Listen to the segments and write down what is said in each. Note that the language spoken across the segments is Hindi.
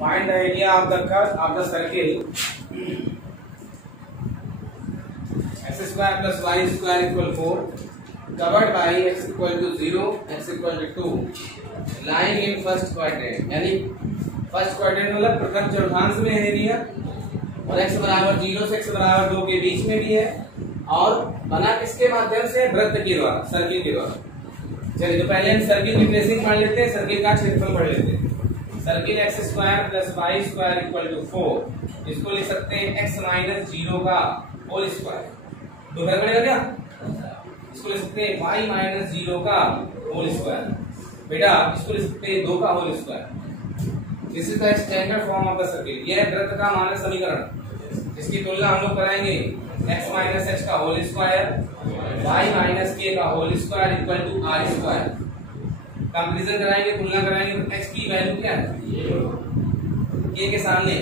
Find the area of the curve of the circle x square plus y square equal 4 covered by x equal to 0 x equal to 2 lying in first quadrant। यानी फर्स्ट क्वाड्रेंट मतलब प्रथम चतुर्थांश में है एरिया और x बराबर 0 से x बराबर 2 के बीच में भी है और बना किसके माध्यम से, वृत्त के द्वारा, सर्किल के द्वारा। चलिए तो पहले हम सर्किल की ट्रेसिंग पढ़ लेते हैं, सर्किल का क्षेत्रफल पढ़ लेते हैं। Circle x square plus y square equal to 4, इसको लिख सकते हैं x माइनस 0 का होल स्क्वायर। तो घर बनेगा क्या, इसको लिख सकते हैं y माइनस 0 का होल स्क्वायर। बेटा इसको लिख सकते हैं 2 का whole square. This is the standard form of the circle. यह है वृत्त का मानक समीकरण, इसकी तुलना हम लोग कराएंगे x माइनस h का whole square y minus k का whole square equal to r square. Comparison कराएंगे, तुलना कराएंगे तो x की वैल्यू क्या है, k के सामने,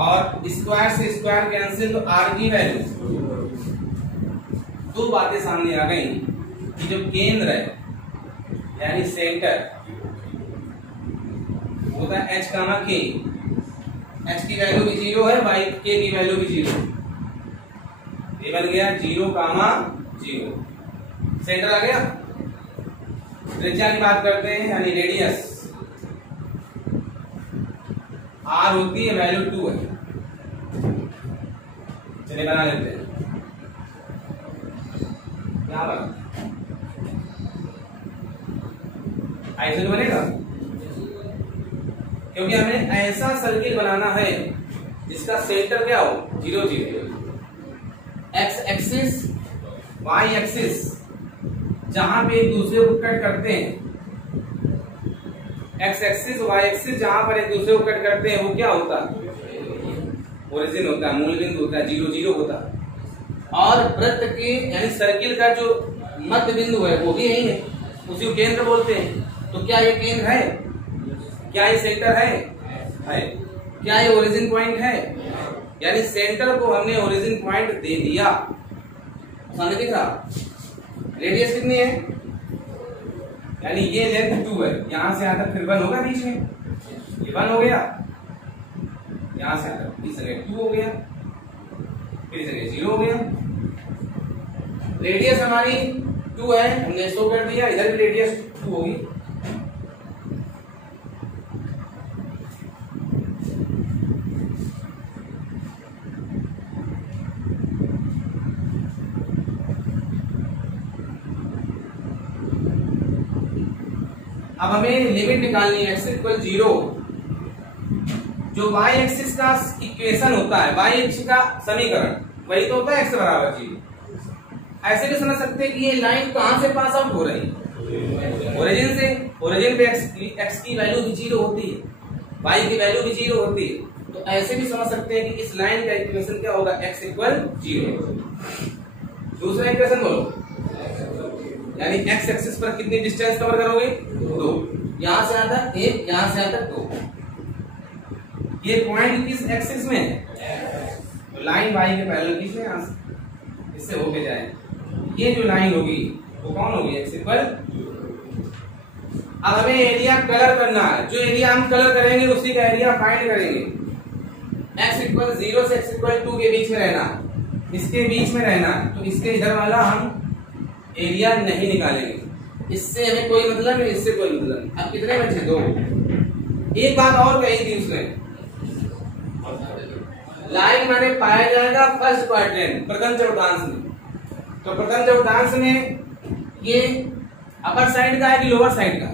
और स्क्वायर से स्क्वायर कैंसिल तो r की वैल्यू। दो बातें सामने आ गई कि जो केंद्र है यानी सेंटर होता है h कामा k, h की वैल्यू भी 0 है, y k की वैल्यू भी 0। ये बन गया 0 कामा 0। सेंटर आ गया। त्रिज्या की बात करते हैं यानी रेडियस r होती है, वैल्यू 2 है। चलिए बना लेते हैं। क्या बना, ऐसे बनेगा क्योंकि हमें ऐसा सर्किल बनाना है जिसका सेंटर क्या हो, 0 0। एक्स एक्सिस वाई एक्सिस जहां पे एक दूसरे को कट करते हैं, एक्स एक्सिस वाई एक्सिस जहां पर एक दूसरे को कट करते हैं वो क्या होता है, ओरिजिन होता है, मूल बिंदु होता है, 0 0 होता है। और वृत्त के यानी सर्किल का जो मध्य बिंदु है वो भी यही है, उसी को केंद्र बोलते हैं। तो क्या ये केंद्र है, क्या ये सेंटर है, क्या ये ओरिजिन पॉइंट है, यानी सेंटर को हमने ओरिजिन पॉइंट दे दिया। सामने दिख रहा, रेडियस कितनी है, यानी ये लेंथ 2 है, यहां से यहां तक फिर 1 होगा बीच में, ये 1 हो गया, यहां से यहां तक इस जगह 2 हो गया, फिर इस जगह 0 हो गया। रेडियस हमारी 2 है, हमने शो कर दिया, इधर भी रेडियस 2 होगी। अब हमें लिमिट निकालनी है x इक्वल 0। जो y एक्सिस का इक्वेशन होता है, y एक्सिस का समीकरण वही तो होता है x बराबर 0। ऐसे भी समझ सकते हैं कि ये लाइन कहां से पास आउट हो रही है, ओरिजिन से। ओरिजिन पे x की वैल्यू भी 0 होती है, y की वैल्यू भी 0 होती है। तो ऐसे भी समझ सकते हैं कि इस लाइन का इक्वेशन क्या होगा, x इक्वल 0। दूसरा इक्वेशन बोलो, यानी x एक्सिस पर कितनी डिस्टेंस कवर करोगे, 2। यहां से यहां तक 1, यहां से यहां तक 2। ये पॉइंट किस एक्सिस में है, तो लाइन y के पैरेलल खींचे, यहां से इससे होके जाए। ये जो लाइन होगी वो कौन होगी, x इक्वल। अब हमें एरिया कलर करना है, जो एरिया हम कलर करेंगे उसी का एरिया फाइंड करेंगे। x इक्वल 0 से x इक्वल 2 के बीच में रहना, इसके बीच में रहना है, तो इसके इधर वाला हम एरिया नहीं निकालेंगे, इससे हमें कोई मतलब नहीं, इससे कोई मतलब नहीं। अब कितने बचे, 2। एक बात और कही थी उसने, लाइन माने पाया जाएगा फर्स्ट क्वाड्रेंट, प्रथम चतुर्थांश में। तो प्रथम चतुर्थांश में ये अपर साइड का है कि लोअर साइड का,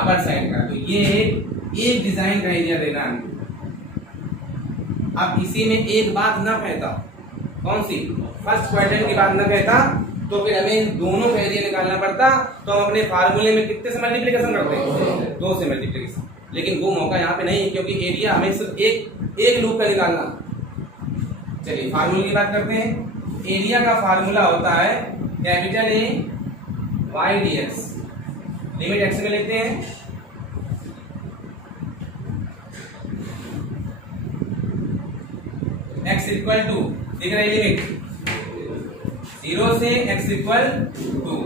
अपर साइड का। तो ये एक डिजाइन का एरिया देना है। अब इसी में एक बात न कहता, कौन सी, फर्स्ट क्वाड्रेंट की बात न कहता, तो फिर हमें दोनों का एरिया निकालना पड़ता। तो हम अपने फार्मूले में कितने से मल्टीप्लिकेशन करते हैं, 2 से मल्टीप्लिकेशन। लेकिन वो मौका यहाँ पे नहीं है क्योंकि एरिया हमें सिर्फ एक लूप का निकालना। चलिए फार्मूले की बात करते हैं। एरिया का फार्मूला होता है capital A y dx, limit x में लेते हैं, x इक्वल टू, दिख रही लिमिट 0 से x इक्वल 2।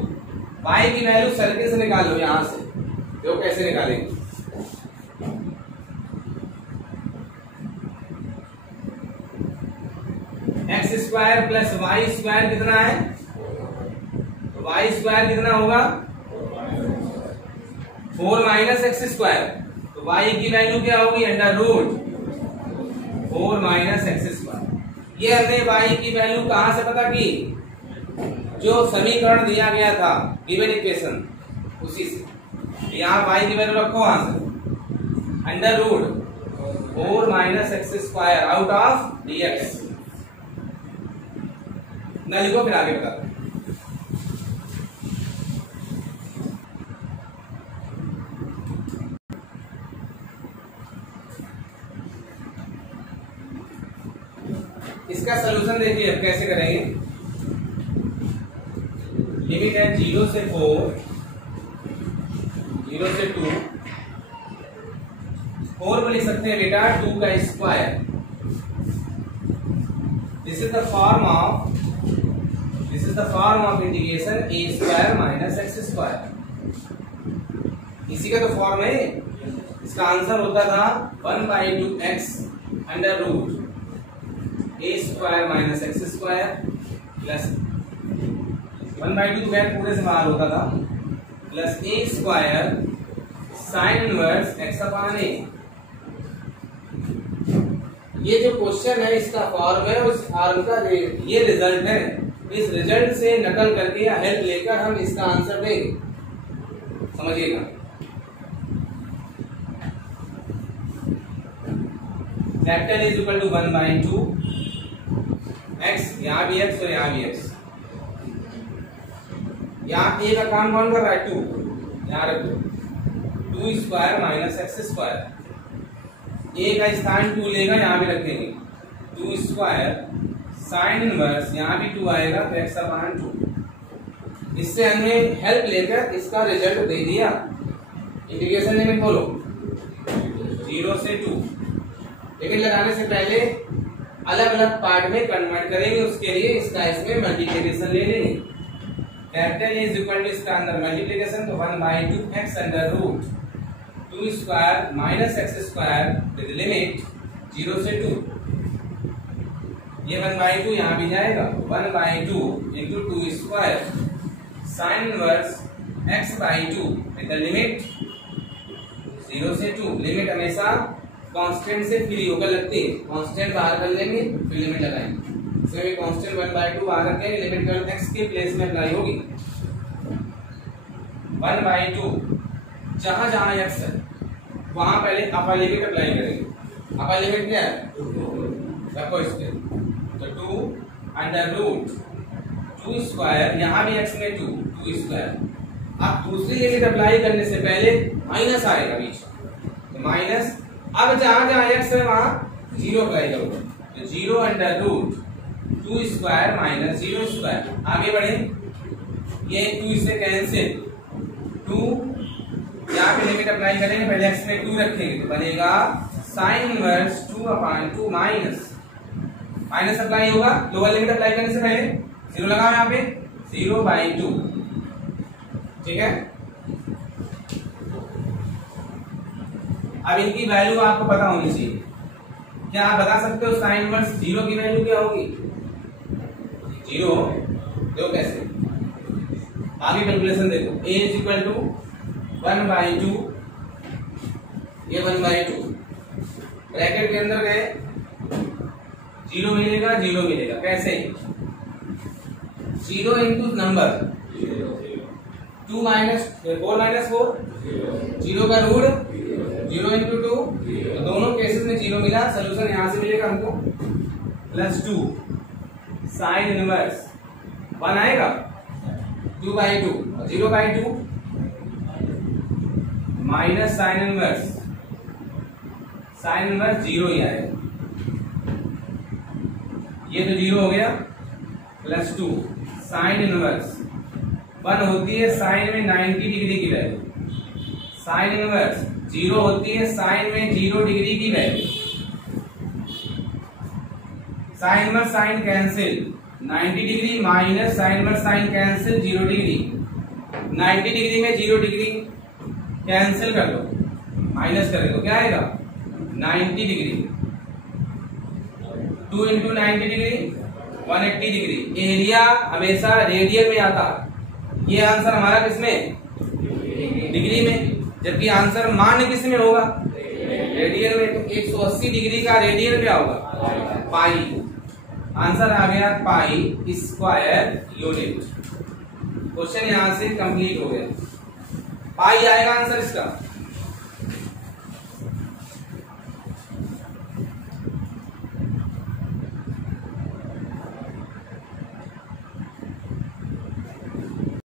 y की वैल्यू सर्किल से निकालो, यहां से देखो कैसे निकालेंगे। X square plus y square कितना है, तो वाई स्क्वायर कितना होगा 4 माइनस एक्स स्क्वायर, तो वाई की वैल्यू क्या होगी under root 4 minus x square. ये हमने वाई की वैल्यू कहां से पता की, जो समीकरण दिया गया था गिवन इक्वेशन उसी से। यहाँ वाई की वैल्यू रखो वहां से under root 4 minus x square out of DX. ना लिखो फिर आगे बता। इसका सलूशन देखिए अब कैसे करेंगे। लिमिट है 0 से 4, 0 से 2, 4 को लिख सकते हैं बेटा 2 का square. This is the form of integration a square minus x square. इसी का तो फॉर्म है। इसका आंसर होता था 1/2x under root a square minus x square plus 1/2 तो पूरे से बाहर होता था plus a square sine inverse x upon a। ये जो क्वेश्चन है इसका फॉर्म है और इस फॉर्म का ये रिजल्ट है। इस रिजल्ट से नकल करके या हेल्प लेकर हम इसका आंसर देंगे, समझिएगा। Capital is equal to 1/2 x, यहाँ भी x और यहाँ भी x। यहाँ a का काम कौन कर रहा है 2, यहाँ रख दो 2 square minus x square. a का स्थान 2 लेगा, यहाँ भी रख देंगे 2 स्क्वायर साइन इनवर्स, यहाँ भी 2 आएगा तो x अपॉन 2। इससे हमने हेल्प लेकर इसका रिजल्ट दे दिया। इंटीग्रेशन लिमिट बोलो 0 से 2। लेकिन लगाने से पहले अलग अलग पार्ट में कन्वर्ट करेंगे, उसके लिए इसका इसमें मल्टीप्लिकेशन ले लेंगे। कैपिटल इज इक्वल टू इसका अंदर मल्टीप्लिकेशन तो 1/2 x under root 2 square minus x square with limit 0 से 2। ये 1/2 यहाँ भी जाएगा 1/2 into 2 square sine inverse x/2 with the limit 0 से 2। लिमिट हमेशा कांस्टेंट से फ्री होकर लगती है, कांस्टेंट बाहर कर लेंगे फिर लिमिट लगाएंगे। इसमें भी कांस्टेंट 1/2 बाहर रखेंगे, लिमिट कर x के प्लेस में अप्लाई होगी 1/2। जहां जहां x है वहां पहले अपर लिमिट अप्लाई करेंगे। अपर लिमिट क्या है रखो इसके, तो 2 अंडर रूट 2 स्क्वायर, यहाँ भी x में 2 स्क्वायर। अब दूसरी लिमिट अप्लाई करने से पहले माइनस आएगा बीच, तो माइनस। अब जहां जहां x है वहां 0 अप्लाई करो, तो 0 under root 2 square minus 0 square. आगे बढ़े, ये 2 से कैंसिल 2, यहाँ पे लिमिट अप्लाई करेंगे, पहले x में 2 रखेंगे तो बनेगा sine inverse 2/2 minus minus apply होगा। लोअर लिमिट अप्लाई करने से पहले 0 लगाओ यहाँ पे 0/2, ठीक है। अब इनकी वैल्यू आपको पता होनी चाहिए। क्या आप बता सकते हो साइन इनवर्स 0 की वैल्यू क्या होगी? 0 देखो कैसे, आगे कैलकुलेशन देखो। a इज इक्वल टू 1/2, ये 1/2 ब्रैकेट के अंदर गए 0 मिलेगा 0 मिलेगा। कैसे? 0 इंटू नंबर 2 माइनस 4 माइनस 4, 0 का रूट 0 इंटू 2, तो दोनों केसेस में 0 मिला। सोल्यूशन यहां से मिलेगा हमको +2 साइन इनवर्स 1 आएगा 2/2 और 0/2 माइनस साइन इनवर्स 0 ही आएगा। ये तो 0 हो गया, +2 साइन इनवर्स 1 होती है साइन में 90 डिग्री की वैल्यू, साइन इनवर्स 0 होती है साइन में 0 डिग्री की value. Sine inverse sine cancel 90 degree minus sine inverse sine cancel 0 degree. 90 degree में 0 डिग्री कैंसिल कर लो, माइनस कर दो, क्या आएगा 90 degree. 2 into 90 degree 180 degree. Area हमेशा रेडियन में आता है, ये आंसर हमारा किसमें डिग्री में, जबकि आंसर मान किस में होगा रेडियन में। तो 180 डिग्री का रेडियन क्या होगा पाई। आंसर आ गया पाई स्क्वायर यूनिट। क्वेश्चन यहां से कंप्लीट हो गया, पाई आएगा आंसर इसका।